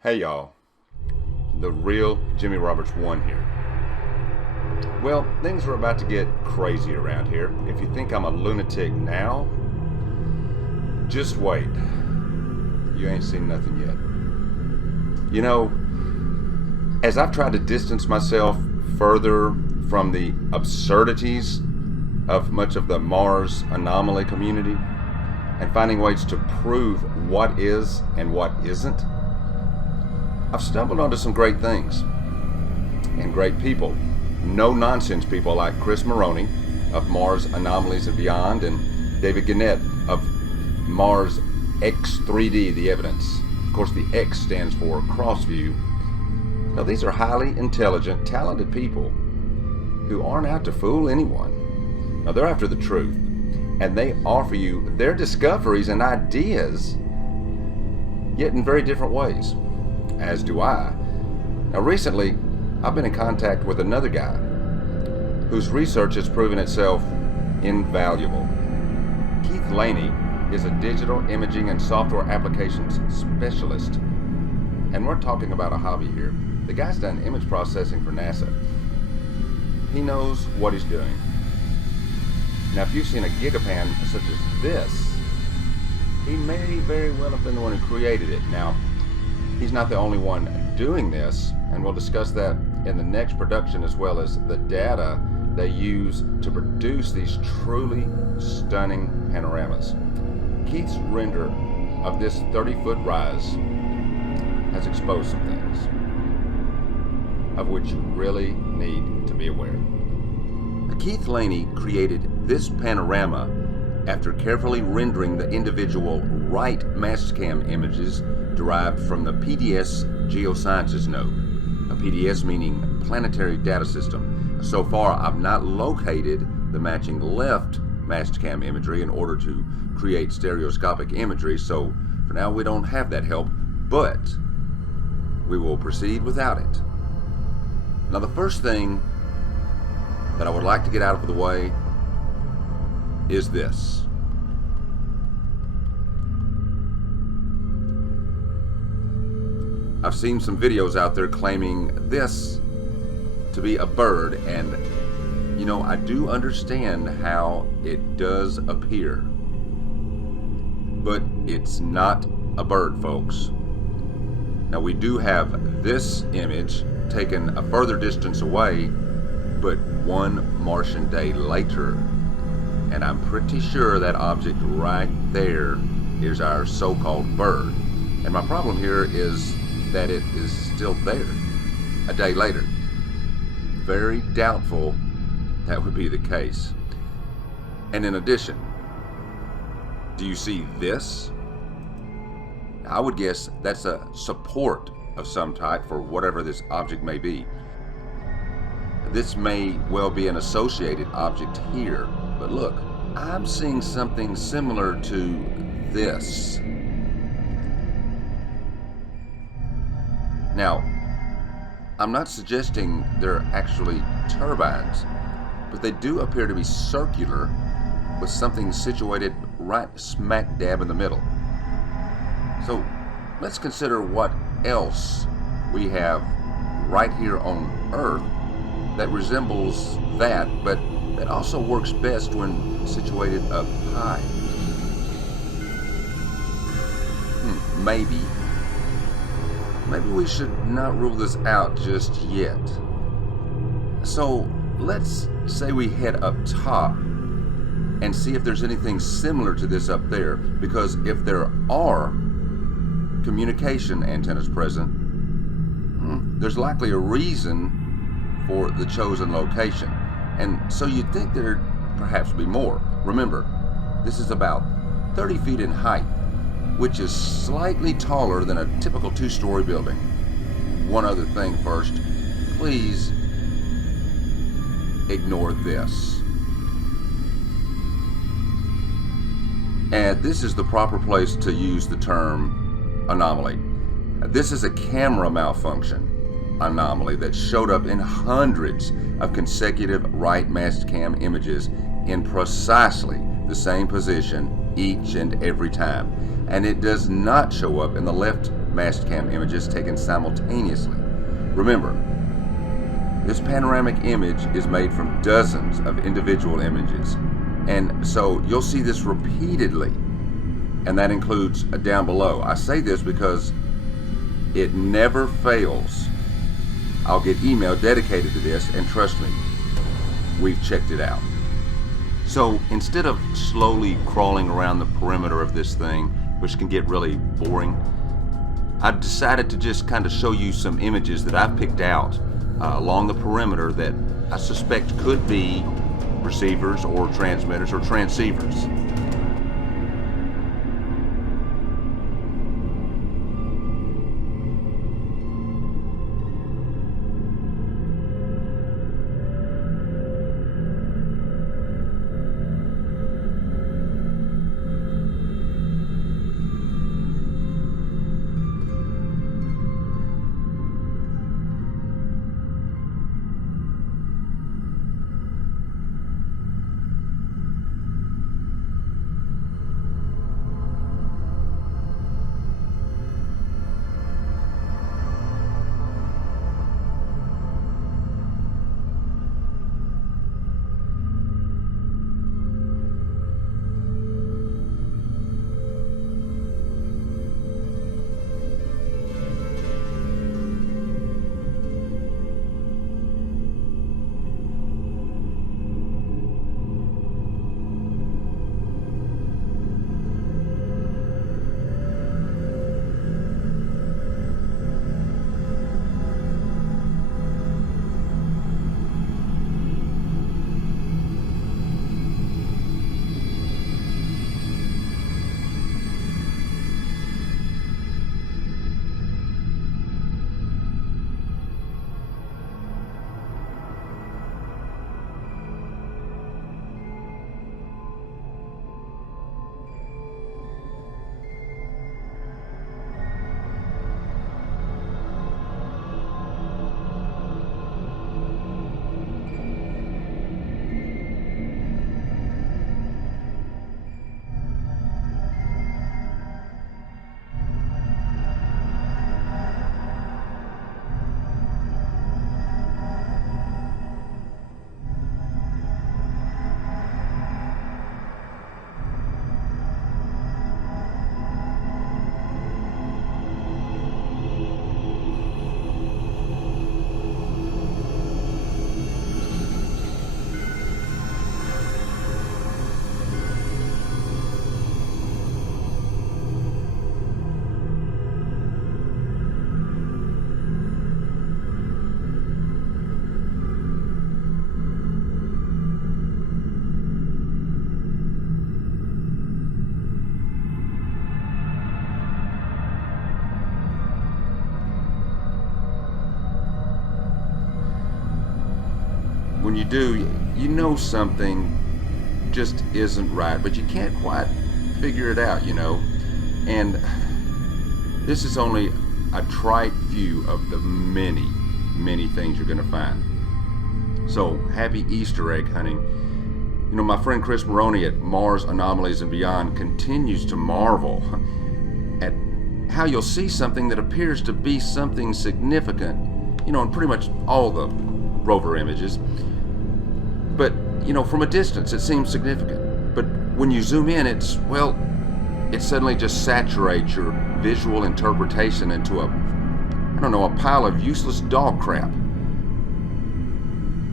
Hey y'all, the real Jimmy Roberts 1 here. Well, things are about to get crazy around here. If you think I'm a lunatic now, just wait. You ain't seen nothing yet. You know, as I've tried to distance myself further from the absurdities of much of the Mars anomaly community and finding ways to prove what is and what isn't, I've stumbled onto some great things and great people. No-nonsense people like Chris Maroney of Mars Anomalies and Beyond and David Gannett of Mars X3D, The Evidence. Of course, the X stands for Crossview. Now, these are highly intelligent, talented people who aren't out to fool anyone. Now, they're after the truth, and they offer you their discoveries and ideas, yet in very different ways, as do I. Now, recently, I've been in contact with another guy whose research has proven itself invaluable. Keith Laney is a digital imaging and software applications specialist. And we're talking about a hobby here. The guy's done image processing for NASA. He knows what he's doing. Now, if you've seen a gigapan such as this, he may very well have been the one who created it. Now, he's not the only one doing this, and we'll discuss that in the next production, as well as the data they use to produce these truly stunning panoramas. Keith's render of this 30-foot rise has exposed some things of which you really need to be aware. Keith Laney created this panorama after carefully rendering the individual right mastcam images derived from the PDS Geosciences node, a PDS meaning Planetary Data System. So far, I've not located the matching left mastcam imagery in order to create stereoscopic imagery, so for now we don't have that help, but we will proceed without it. Now, the first thing that I would like to get out of the way is this. I've seen some videos out there claiming this to be a bird, and you know, I do understand how it does appear, but it's not a bird, folks. Now, we do have this image taken a further distance away, but one Martian day later, and I'm pretty sure that object right there is our so-called bird. And my problem here is that it is still there a day later. Very doubtful that would be the case. And in addition, do you see this? I would guess that's a support of some type for whatever this object may be. This may well be an associated object here, but look, I'm seeing something similar to this. Now, I'm not suggesting they're actually turbines, but they do appear to be circular with something situated right smack dab in the middle. So let's consider what else we have right here on Earth that resembles that, but that also works best when situated up high. Maybe we should not rule this out just yet. So let's say we head up top and see if there's anything similar to this up there, because if there are communication antennas present, there's likely a reason for the chosen location. And so you'd think there'd perhaps be more. Remember, this is about 30 feet in height, which is slightly taller than a typical two-story building. One other thing first, please ignore this. And this is the proper place to use the term anomaly. This is a camera malfunction anomaly that showed up in hundreds of consecutive right mastcam images in precisely the same position each and every time. And it does not show up in the left Mastcam images taken simultaneously. Remember, this panoramic image is made from dozens of individual images, and so you'll see this repeatedly, and that includes down below. I say this because it never fails. I'll get email dedicated to this, and trust me, we've checked it out. So instead of slowly crawling around the perimeter of this thing, which can get really boring, I've decided to just kind of show you some images that I've picked out along the perimeter that I suspect could be receivers or transmitters or transceivers. When you do, you know something just isn't right, but you can't quite figure it out, And this is only a trite few of the many, many things you're going to find. So, happy Easter egg hunting. My friend Chris Maroney at Mars Anomalies and Beyond continues to marvel at how you'll see something that appears to be something significant, in pretty much all the rover images. But, from a distance it seems significant. But when you zoom in, it suddenly just saturates your visual interpretation into a pile of useless dog crap.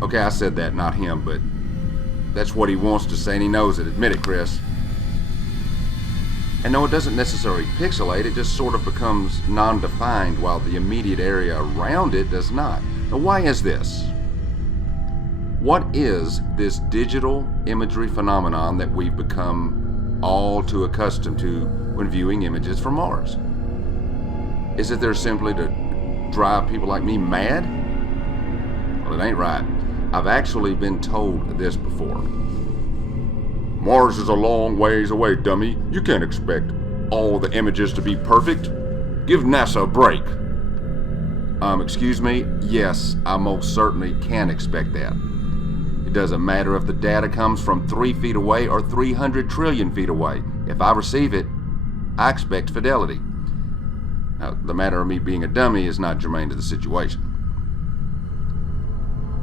Okay, I said that, not him, but that's what he wants to say and he knows it. Admit it, Chris. And no, it doesn't necessarily pixelate, it just sort of becomes non-defined while the immediate area around it does not. Now, why is this? What is this digital imagery phenomenon that we've become all too accustomed to when viewing images from Mars? Is it there simply to drive people like me mad? Well, it ain't right. I've actually been told this before. Mars is a long ways away, dummy. You can't expect all the images to be perfect. Give NASA a break. Excuse me? Yes, I most certainly can expect that. It doesn't matter if the data comes from 3 feet away or 300 trillion feet away. If I receive it, I expect fidelity. Now, the matter of me being a dummy is not germane to the situation.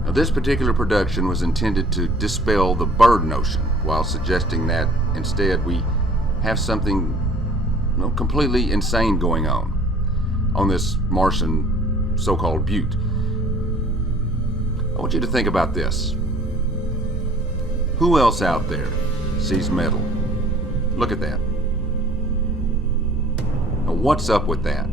Now, this particular production was intended to dispel the bird notion while suggesting that instead we have something completely insane going on this Martian so-called butte. I want you to think about this. Who else out there sees metal? Look at that. Now, what's up with that?